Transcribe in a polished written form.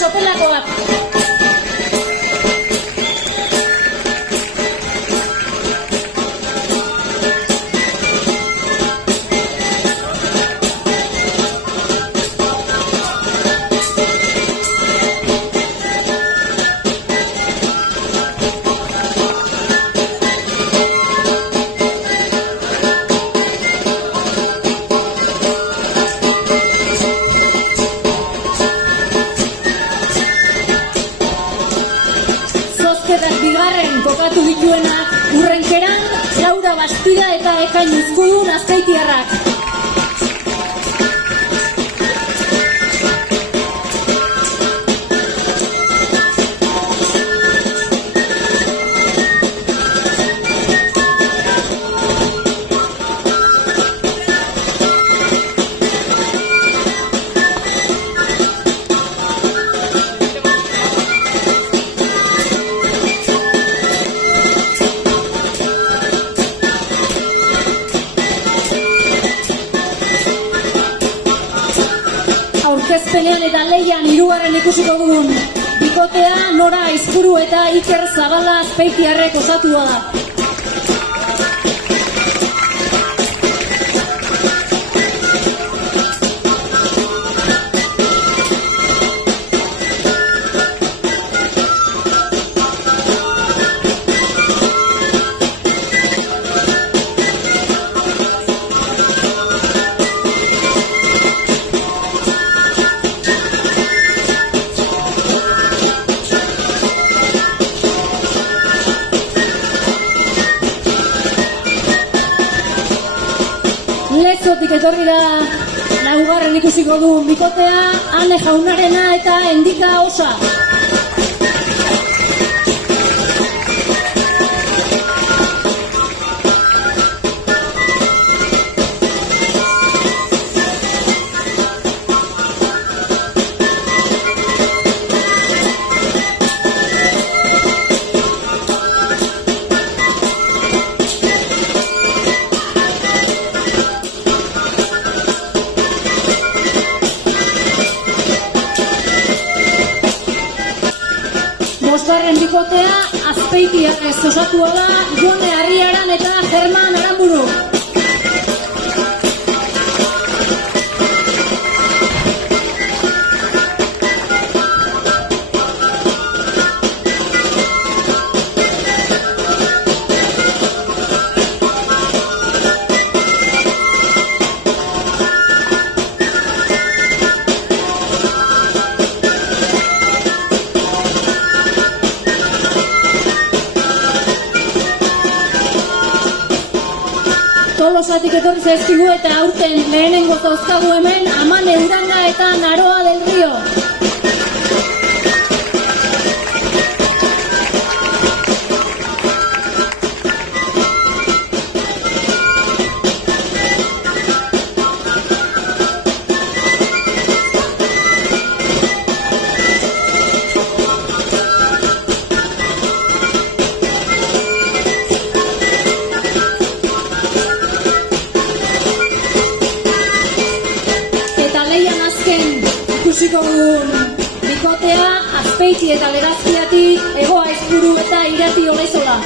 sopelakoak. Bigarren kokatu dituenak Urrenkeran, Laura Bastida eta Ekain Uzkudun azkaitiarrak. Aurkezpenean eta leian hirugarren ikusiko dugun bikotea Nora Aizpuru eta Iker Zabala azpeitiarrek osatua da. Lezotik etorri da laugarren ikusiko du bikotea Ane Jaunarena eta Endika Osa. Bosgarren bikotea Azpeitiarrez osatua da Jone Arriaran eta German Aramburu. Tolosatik etorri zaizkigu eta aurten lehenengo zauzkagu hemen Amane Uranga eta Naroa del Rio. Ikusiko dugun bikotea Azpeiti eta Legazpiatik Hego Aizpuru eta Irati Olezola.